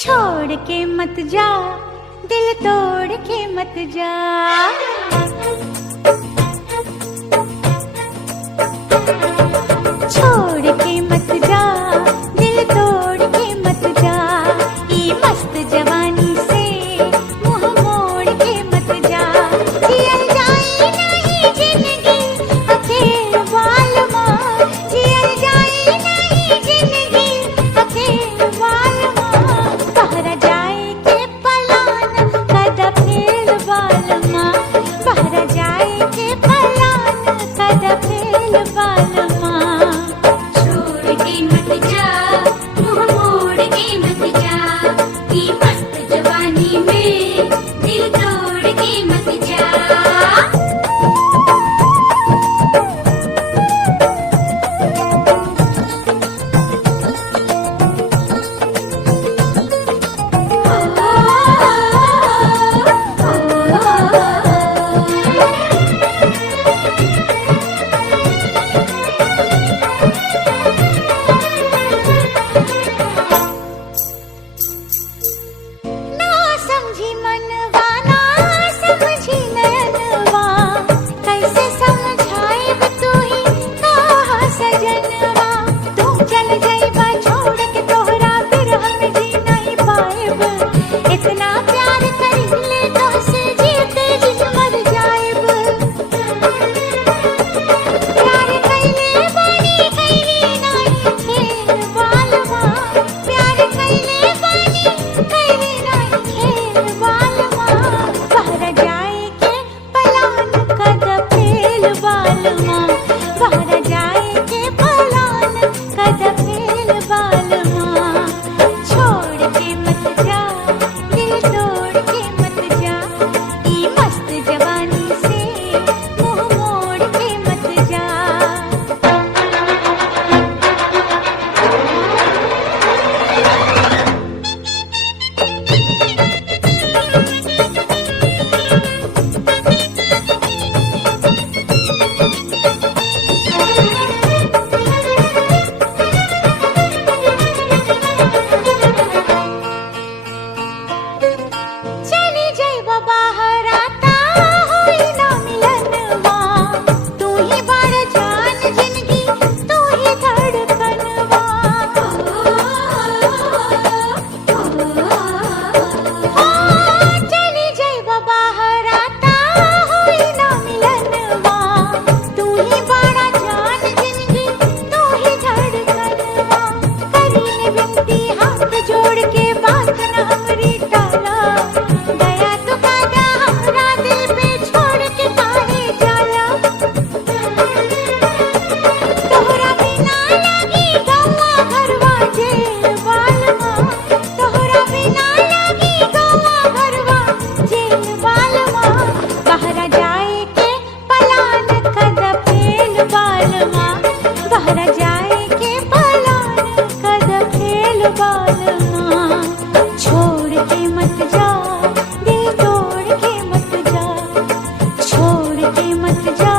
छोड़ के मत जा, दिल तोड़ के मत जा। छोड़ के मत जा, दिल तोड़ के मत जा। ये मस्त जवानी से मुंह मोड़ के मत जा। जियल जाए नहीं जिंदगी अकेल वाल माँ, जियल जाए नहीं जिंदगी अकेल वाल माँ। बहरा जाए के पलान कदा फेल वाल माँ, बहरा जाए के पलान कदा फेल वाल माँ। छोड़ के मत जा, मुंह मोड़ के मत जा। ये मस्त जवानी में दिल तोड़ के मत जा। ना समझी मनवा, ना समझी नयनवा, कैसे समझाएब तू ही कहा सजनवा। तू चल जाइबा छोड़ के तोहरा फिर हम जी नहीं पाएब। इतना प्यार करीले तोहसे जीते जी मर जाएब। प्यार कैले बानी कैली नहीं खेल वालवा, प्यार कैले बानी कैली नहीं खेल वालवा। बहरा जाए के पलान कदा फेल वालवा, बहरा जाए के पलान कदा फेल वालवा। छोड़ के मत जा, दिल तोड़ के मत जा। ये मस्त जवानी से मुंह मोड़ के मत जा। चली जाइबा बाहर आता होई ना मिलनवा। तू ही बड़ जान जिंदगी, तू ही धड़कनवा। चली जाइबा बाहर आता होई ना मिलनवा। तू ही बड़ा जान जिंदगी, तू ही धड़कनवा। करीले बिनती हाथ जोड़ के बात न हमरी टाला। दया तो कादा हमरा दिल पे छोड़ के काहे जाला। तोहरा बिना लागी गौवा घरवा जेल वालवा, तोहरा बिना लागी गौवा घरवा जेल वालवा। बहरा जाए के पलान कदा फेल वालवा, बहरा जाए के पलान कदा फेल वालवा। छोड़ के मत जा, दिल तोड़ के मत जा। छोड़ के मत जा,